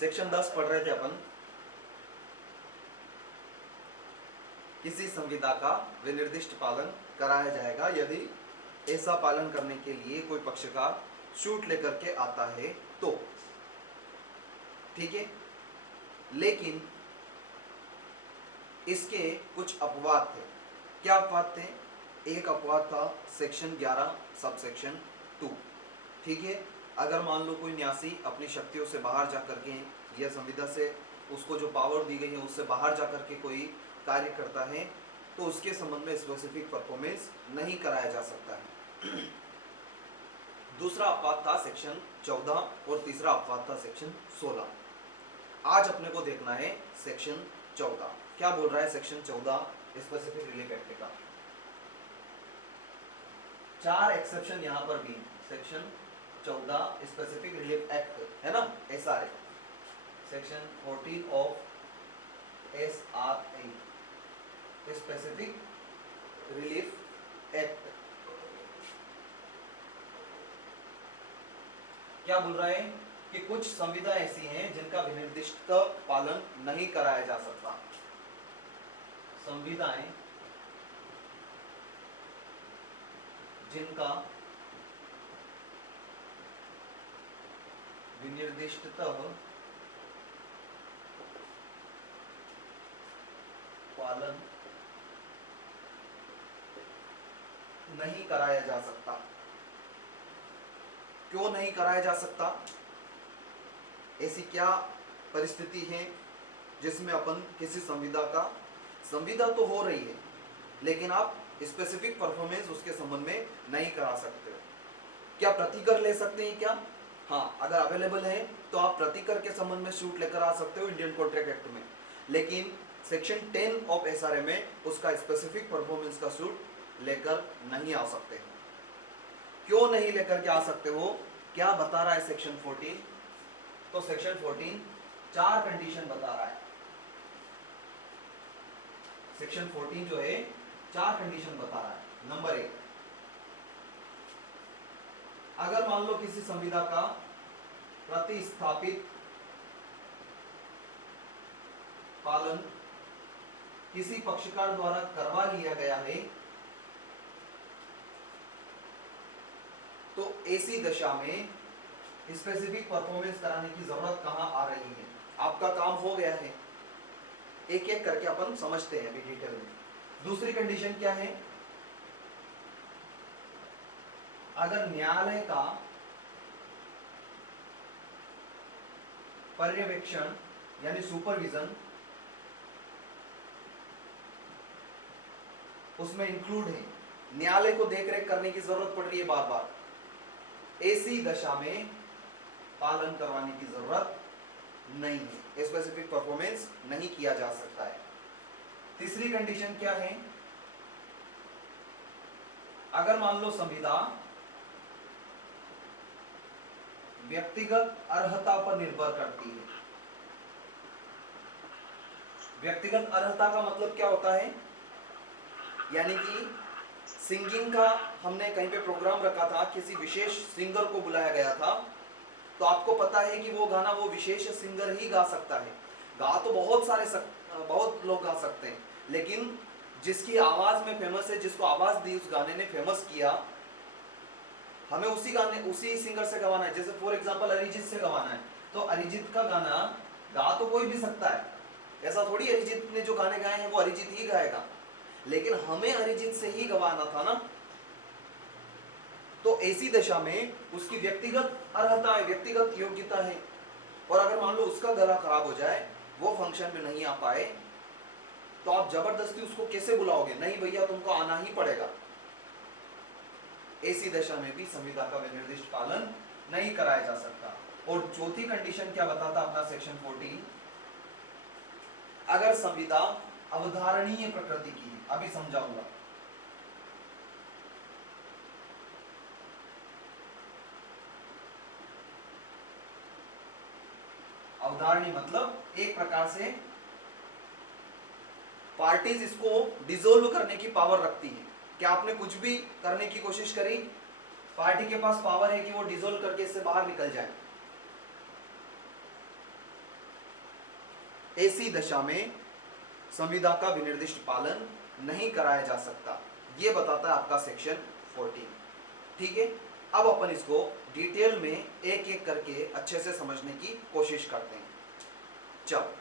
Section 10 पढ़ रहे थे अपन। किसी संविदा का विनिर्दिष्ट पालन कराया जाएगा यदि ऐसा पालन करने के लिए कोई पक्षकार शूट लेकर के आता है तो, ठीक है। लेकिन इसके कुछ अपवाद थे। क्या अपवाद थे? एक अपवाद था सेक्शन 11 सब सेक्शन 2, ठीक है। अगर मान लो कोई न्यासी अपनी शक्तियों से बाहर जाकर के या संविदा से उसको जो पावर दी गई है उससे बाहर जाकर के कोई कार्य करता है तो उसके संबंध में स्पेसिफिक परफॉर्मेंस नहीं कराया जा सकता है। दूसरा अपवाद था सेक्शन 14 और तीसरा अपवाद था सेक्शन 16। आज अपने को देखना है सेक्शन 14। क्या बोल रहा है सेक्शन 14 स्पेसिफिक रिलीफ एक्ट का? 4 एक्सेप्शन यहां पर भी। सेक्शन 14 स्पेसिफिक रिलीफ एक्ट है ना, SRA, section 14 of SRA specific relief act क्या बोल रहा है कि कुछ संविदा ऐसी हैं जिनका विनिर्दिष्ट पालन नहीं कराया जा सकता। संविदाएं जिनका विनिर्दिष्टतः पालन नहीं कराया जा सकता। क्यों नहीं कराया जा सकता? ऐसी क्या परिस्थिति है जिसमें अपन किसी संविदा तो हो रही है लेकिन आप स्पेसिफिक परफॉर्मेंस उसके संबंध में नहीं करा सकते हो। क्या प्रतिकर ले सकते हैं क्या? हाँ, अगर अवेलेबल है तो आप प्रतिकर के संबंध में शूट लेकर आ सकते हो इंडियन कॉन्ट्रैक्ट एक्ट में, लेकिन सेक्शन 10 ऑफ SRA में उसका स्पेसिफिक परफॉर्मेंस का शूट लेकर नहीं आ सकते हो। क्यों नहीं लेकर के आ सकते हो? क्या बता रहा है सेक्शन 14? तो सेक्शन 14 4 कंडीशन बता रहा है। सेक्शन 14 जो है 4 कंडीशन बता रहा है। नंबर 1, अगर मान लो किसी संविदा का प्रतिस्थापित पालन किसी पक्षकार द्वारा करवा लिया गया है तो ऐसी दशा में स्पेसिफिक परफॉर्मेंस कराने की जरूरत कहां आ रही है? आपका काम हो गया है, एक एक करके अपन समझते हैं अभी डिटेल में। दूसरी कंडीशन क्या है? अगर न्यायालय का पर्यवेक्षण यानी सुपरविजन उसमें इंक्लूड है, न्यायालय को देखरेख करने की जरूरत पड़ रही है बार बार, ऐसी दशा में पालन करवाने की जरूरत नहीं है, स्पेसिफिक परफॉर्मेंस नहीं किया जा सकता है। तीसरी कंडीशन क्या है? अगर मान लो संविदा व्यक्तिगत अर्हता पर निर्भर करती है। व्यक्तिगत अर्हता का मतलब क्या होता है? यानी कि सिंगिंग का हमने कहीं पे प्रोग्राम रखा था, किसी विशेष सिंगर को बुलाया गया था, तो आपको पता है कि वो गाना वो विशेष सिंगर ही गा सकता है। गा तो बहुत लोग गा सकते हैं, लेकिन जिसकी आवाज में फेमस है, जिसको आवाज दी उस गाने ने फेमस किया, हमें उसी सिंगर से गवाना है। जैसे फॉर एग्जांपल अरिजीत से गवाना है तो अरिजीत का गाना गा तो कोई भी सकता है, ऐसा थोड़ी अरिजीत ने जो गाने गाए हैं वो अरिजीत ही गाएगा, लेकिन हमें अरिजीत से ही गवाना था ना। तो ऐसी दशा में उसकी व्यक्तिगत अर्हता है, व्यक्तिगत योग्यता है, और अगर मान लो उसका गला खराब हो जाए, वो फंक्शन में नहीं आ पाए, तो आप जबरदस्ती उसको कैसे बुलाओगे? नहीं भैया तुमको आना ही पड़ेगा। ऐसी दशा में भी संविदा का विनिर्दिष्ट पालन नहीं कराया जा सकता। और चौथी कंडीशन क्या बताता अपना सेक्शन 14? अगर संविदा अवधारणीय प्रकृति की है, अभी समझाऊंगा। अवधारणीय मतलब एक प्रकार से पार्टीज इसको डिसोल्व करने की पावर रखती है। क्या आपने कुछ भी करने की कोशिश करी? पार्टी के पास पावर है कि वो डिसोल्व करके इससे बाहर निकल जाए। ऐसी दशा में संविदा का विनिर्दिष्ट पालन नहीं कराया जा सकता, ये बताता है आपका सेक्शन 14। ठीक है, अब अपन इसको डिटेल में एक एक करके अच्छे से समझने की कोशिश करते हैं। चलो